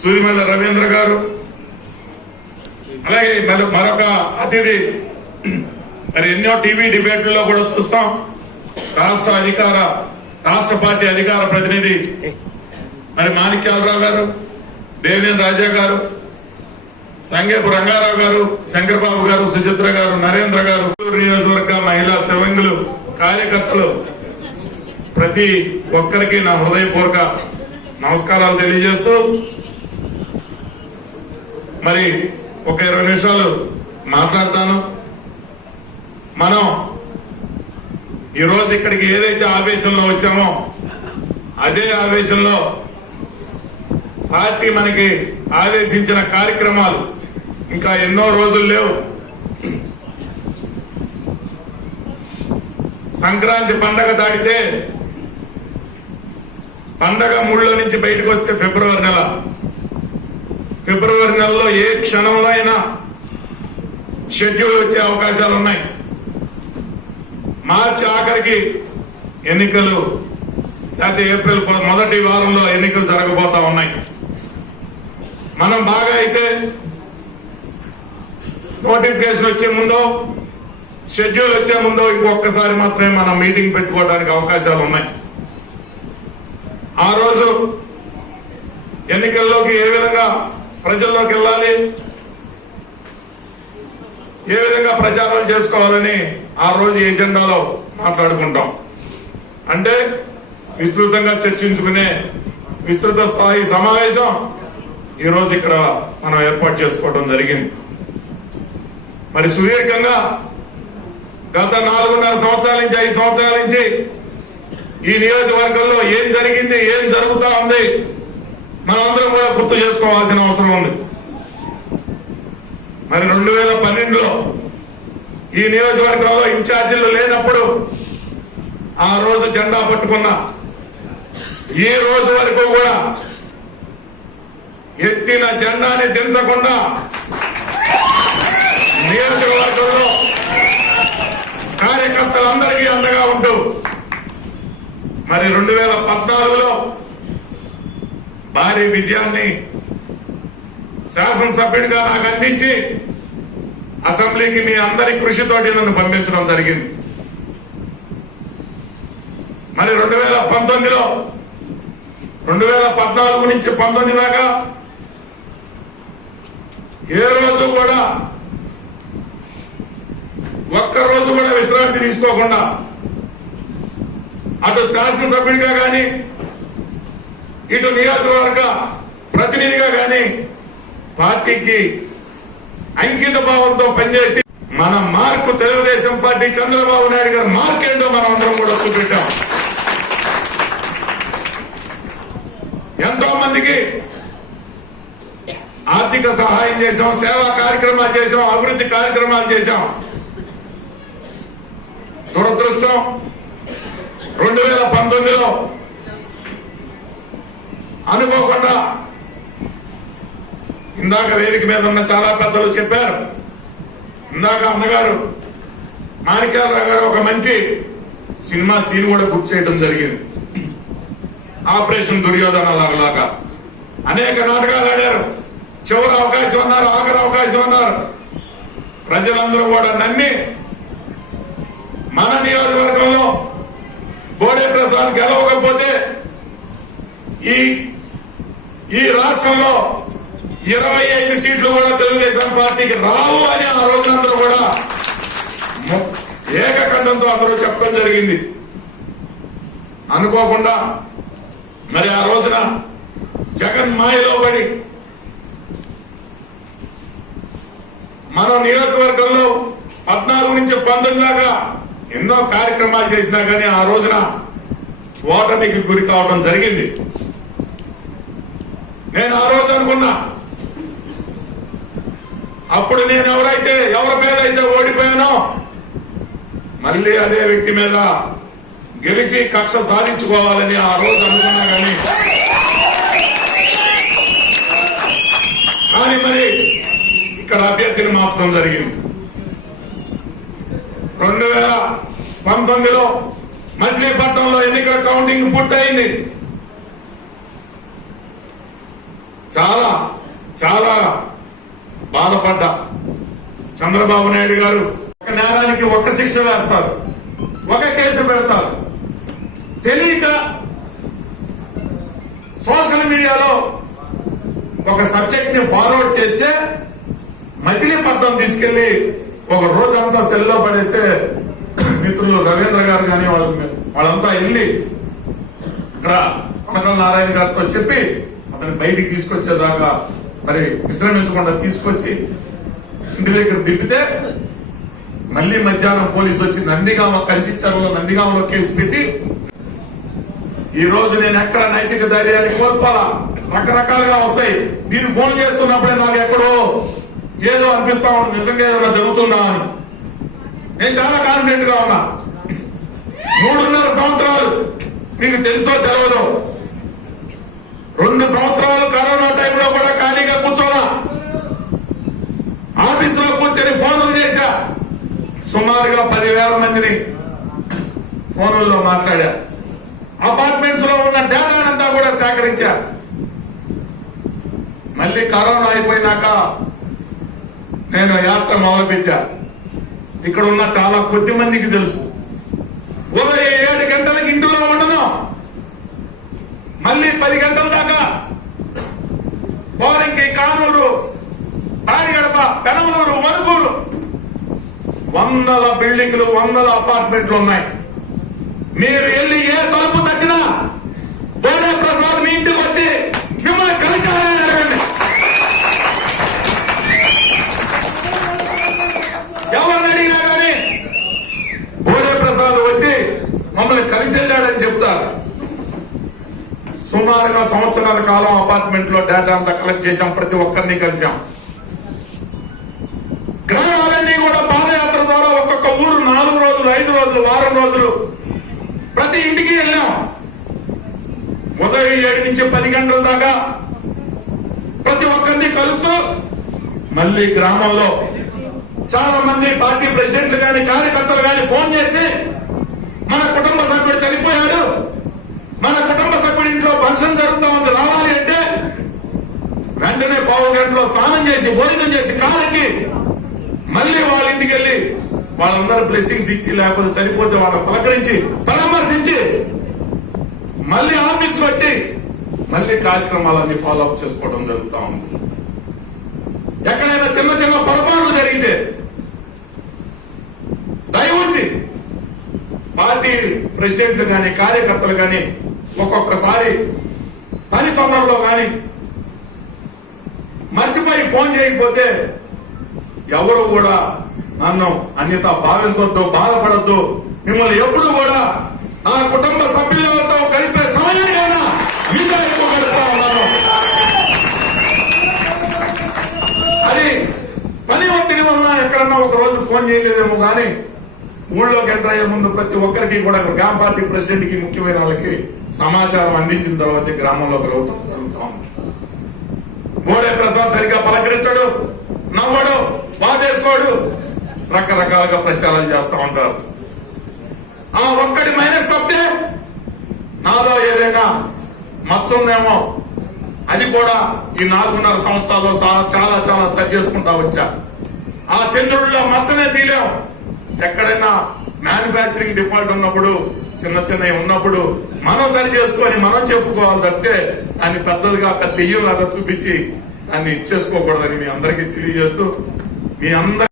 సూర్యమల్ల రవీంద్ర గారు. అలాగే మరి మరొక అతిథి. మరి ఎన్నో టీవీ డిబేట్లలో కూడా చూస్తాం. రాష్ట్ర అధికార రాష్ట్ర పార్టీ అధికార ప్రతినిధి. మరి మాణిక్యాలరావు గారు దేవినేని రాజా గారు సంగేపు రంగారావు గారు శంకరబాబు గారు సుచిత్ర గారు నరేంద్ర గారు నియోజకవర్గ మహిళా శివంగులు కార్యకర్తలు. ప్రతి ఒక్కరికి నా హృదయపూర్వక నమస్కారాలు తెలియజేస్తూ మరి ఒక ఇరవై నిమిషాలు మాట్లాడతాను. మనం ఈరోజు ఇక్కడికి ఏదైతే ఆవేశంలో వచ్చామో అదే ఆవేశంలో పార్టీ మనకి ఆదేశించిన కార్యక్రమాలు ఇంకా ఎన్నో రోజులు లేవు. సంక్రాంతి పండగ దాటితే పండగ ముళ్ళో నుంచి బయటకు వస్తే ఫిబ్రవరి నెల. ఫిబ్రవరి నెలలో ఏ క్షణంలో అయినా షెడ్యూల్ వచ్చే అవకాశాలు ఉన్నాయి. మార్చి ఆఖరికి ఎన్నికలు లేకపోతే ఏప్రిల్ మొదటి వారంలో ఎన్నికలు జరగబోతా ఉన్నాయి. మనం బాగా అయితే నోటిఫికేషన్ వచ్చే ముందో షెడ్యూల్ వచ్చే ముందో ఇంకొకసారి మాత్రమే మనం మీటింగ్ పెట్టుకోవడానికి అవకాశాలు ఉన్నాయి. ఆ రోజు ఎన్నికల్లోకి ఏ విధంగా ప్రజల్లోకి వెళ్ళాలి? ఏ విధంగా ప్రచారాలు చేసుకోవాలని ఆ రోజు ఎజెండాలో మాట్లాడుకుంటాం. అంటే విస్తృతంగా చర్చించుకునే విస్తృత స్థాయి సమావేశం ఈరోజు ఇక్కడ మనం ఏర్పాటు చేసుకోవడం జరిగింది. మరి సుదీర్ఘంగా గత నాలుగున్నర సంవత్సరాల నుంచి ఐదు సంవత్సరాల నుంచి ఈ నియోజకవర్గంలో ఏం జరిగింది ఏం జరుగుతా ఉంది మనందరం కూడా గుర్తు చేసుకోవాల్సిన అవసరం ఉంది. మరి రెండు వేల పన్నెండులో ఈ నియోజకవర్గంలో ఇన్ఛార్జీలు లేనప్పుడు ఆ రోజు జెండా పట్టుకున్న ఈ రోజు వరకు కూడా ఎత్తిన జెండాని దించకుండా నియోజకవర్గంలో కార్యకర్తలందరికీ అండగా ఉంటూ మరి రెండు వేల పద్నాలుగులో భారీ విజయాన్ని శాసనసభ్యుడిగా నాకు అందించి అసెంబ్లీకి మీ అందరి కృషితోటి నన్ను పంపించడం జరిగింది. మరి రెండు వేల పంతొమ్మిదిలో రెండు వేల పద్నాలుగు నుంచి పంతొమ్మిది దాకా ఏ రోజు కూడా ఒక్క రోజు కూడా విశ్రాంతి తీసుకోకుండా అటు శాసనసభ్యుడిగా కానీ ఇటు నియోజకవర్గ ప్రతినిధిగా కానీ పార్టీకి అంకిత భావంతో పనిచేసి మన మార్కు తెలుగుదేశం పార్టీ చంద్రబాబు నాయుడు గారు మార్క్ ఏంటో మనం అందరం కూడా చూపెట్టాం. ఎంతో మందికి ఆర్థిక సహాయం చేశాం సేవా కార్యక్రమాలు చేశాం అభివృద్ధి కార్యక్రమాలు చేశాం. దురదృష్టం పంతొమ్మిదిలో అనుకోకుండా ఇందాక వేదిక మీద ఉన్న చాలా పెద్దలు చెప్పారు. ఇందాక అన్నగారు మాణిక్యాలరావు గారు ఒక మంచి సినిమా సీన్ కూడా గుర్తు చేయడం జరిగింది. ఆపరేషన్ దుర్యోధన లాగా. అనేక నాటకాలు ఆడారు. చివరి అవకాశం అన్నారు ఆఖరి అవకాశం అన్నారు. ప్రజలందరూ కూడా నమ్మి మన నియోజకవర్గంలో బోడే ప్రసాద్ గెలవకపోతే ఈ ఈ రాష్ట్రంలో ఇరవై ఐదు సీట్లు కూడా తెలుగుదేశం పార్టీకి రావు అని ఆ రోజునందరూ కూడా ఏకకంఠంతో అందరూ చెప్పడం జరిగింది. అనుకోకుండా మరి ఆ రోజున జగన్ మాయలో పడి మన నియోజకవర్గంలో పద్నాలుగు నుంచి పంతొమ్మిది దాకా ఎన్నో కార్యక్రమాలు చేసినా కానీ ఆ రోజున ఓటమికి గురి కావడం జరిగింది. నేను ఆ రోజు అనుకున్నా. అప్పుడు నేను ఎవరైతే ఎవరి మీద అయితే ఓడిపోయానో మళ్ళీ అదే వ్యక్తి మీద గెలిచి కక్ష సాధించుకోవాలని ఆ రోజు అనుకున్నా కానీ కానీ మరి ఇక్కడ అభ్యర్థిని మార్చడం జరిగింది. రెండు వేల పంతొమ్మిదిలో మచిలీపట్నంలో ఎన్నికల కౌంటింగ్ పూర్తయింది. చాలా చాలా బాధపడ్డా చంద్రబాబు నాయుడు గారు. ఒక నేరానికి ఒక శిక్ష వేస్తారు ఒక కేసు పెడతారు. తెలియక సోషల్ మీడియాలో ఒక సబ్జెక్ట్ని ఫార్వర్డ్ చేస్తే మచిలీపట్నం తీసుకెళ్ళి ఒక రోజంతా సెల్లో పడేస్తే మిత్రులు రవీంద్ర గారు కానీ వాళ్ళు వాళ్ళంతా వెళ్ళి ఇక్కడ కొనకల నారాయణ గారితో చెప్పి అతన్ని బయటికి తీసుకొచ్చేదాకా మరి విశ్రమించకుండా తీసుకొచ్చి ఇంటి దగ్గర తిప్పితే మళ్ళీ మధ్యాహ్నం పోలీసు వచ్చి నందిగామ కంచిచ్చర్లో నందిగామలో కేసు పెట్టి ఈ రోజు నేను ఎక్కడ నైతిక ధైర్యాన్ని కోల్పోలా? రకరకాలుగా వస్తాయి. దీన్ని ఫోన్ చేస్తున్నప్పుడే నాకు ఎక్కడో ఏదో అనిపిస్తా ఉంటుంది నిజంగా ఏదో జరుగుతుందా అని. నేను చాలా కాన్ఫిడెంట్గా ఉన్నా. మూడున్నర సంవత్సరాలు మీకు తెలుసో తెలియదు రెండు సంవత్సరాలు కరోనా టైంలో కూడా ఖాళీగా కూర్చోనా ఆఫీసులో కూర్చొని ఫోన్లు చేశా. సుమారుగా పదివేల మందిని ఫోనుల్లో మాట్లాడా. అపార్ట్మెంట్స్లో ఉన్న డేటానంతా కూడా సేకరించా. మళ్ళీ కరోనా అయిపోయినాక నేను యాత్ర మొదలుపెట్టా. ఇక్కడ ఉన్న చాలా కొద్ది మందికి తెలుసు. ఉదయం ఏడు గంటలకు ఇంటిలో ఉండను. మళ్ళీ పది గంటల దాకా. పోరంకి కానూరు పారిగడప పెనమలూరు వణుకూరు. వందల బిల్డింగ్లు వందల అపార్ట్మెంట్లు ఉన్నాయి. మీరు వెళ్ళి ఏ తలుపు తట్టినా బోడే ప్రసాద్ మీ ఇంటికి వచ్చి మిమ్మల్ని కలిసి అడగండి ఎవరిని అడిగినా కానీ బోడే ప్రసాద్ వచ్చి మమ్మల్ని కలిసి వెళ్ళాడని చెప్తారు సుమారుగా సంవత్సరాల కాలం అపార్ట్మెంట్లో డేటా అంతా కలెక్ట్ చేశాం. ప్రతి ఒక్కరిని కలిసాం గ్రామాలన్నీ కూడా పాదయాత్ర ద్వారా ఒక్కొక్క ఊరు నాలుగు రోజులు ఐదు రోజులు వారం రోజులు ప్రతి ఇంటికి వెళ్ళాం. ఉదయం ఏడు నుంచి పది గంటల దాకా ప్రతి ఒక్కరిని కలుస్తూ మళ్ళీ గ్రామంలో చాలా మంది పార్టీ ప్రెసిడెంట్లు కానీ కార్యకర్తలు కానీ ఫోన్ చేసి మన కుటుంబ సభ్యుడు చనిపోయాడు మన కుటుంబ సభ్యుడి ఇంట్లో ఫంక్షన్ జరుగుతా ఉంది రావాలి అంటే వెంటనే పావు గంటలో స్నానం చేసి భోజనం చేసి కాలకి మళ్ళీ వాళ్ళ ఇంటికి వెళ్ళి వాళ్ళందరూ బ్లెస్సింగ్స్ ఇచ్చి లేకపోతే చనిపోతే వాళ్ళని పలకరించి పరామర్శించి మళ్ళీ ఆఫీస్కి వచ్చి మళ్ళీ కార్యక్రమాలన్నీ ఫాలో అప్ చేసుకోవడం జరుగుతూ ఉంది. ఎక్కడైనా చిన్న చిన్న పొరపాట్లు జరిగితే దయవుంచి పార్టీ ప్రెసిడెంట్లు కానీ కార్యకర్తలు కానీ ఒక్కొక్కసారి పని తొందరలో కానీ మర్చిపోయి ఫోన్ చేయకపోతే ఎవరు కూడా నన్ను అన్యత భావించొద్దు బాధపడద్దు. మిమ్మల్ని ఎప్పుడు కూడా నా కుటుంబ సభ్యులతో గడిపే సమయానికైనా మీతో ఎక్కువ గడుపుతా ఉన్నాను. అది పని ఒత్తిడి వల్ల ఎక్కడన్నా ఒక రోజు ఫోన్ చేయలేదేమో కానీ ఊళ్ళోకి ఎంటర్ అయ్యే ముందు ప్రతి ఒక్కరికి కూడా గ్రామ పార్టీ ప్రెసిడెంట్కి ముఖ్యమైన వాళ్ళకి సమాచారం అందించిన తర్వాత గ్రామంలోకి రావటం జరుగుతా ఉంది. మోడే ప్రసాద్ సరిగ్గా పలకరించడు నవ్వడు. బాధేసుకోడు రకరకాలుగా ప్రచారం చేస్తా ఉంటారు. ఆ ఒక్కటి మైనస్ తప్పితే నాలో ఏదైనా మచ్చ ఉందేమో అది కూడా ఈ నాలుగున్నర సంవత్సరాల్లో చాలా చాలా సరి చేసుకుంటా వచ్చా. ఆ చంద్రుడిలో మచ్చనే తీలేం. ఎక్కడైనా మ్యానుఫ్యాక్చరింగ్ డిఫాల్ట్ ఉన్నప్పుడు చిన్న చిన్నవి ఉన్నప్పుడు మనం సరి చేసుకొని మనం చెప్పుకోవాలి తప్పితే దాన్ని పెద్దలుగా పెద్ద ఇయ్యం లాగా చూపించి దాన్ని ఇచ్చేసుకోకూడదని మీ అందరికీ తెలియజేస్తూ మీ అందరూ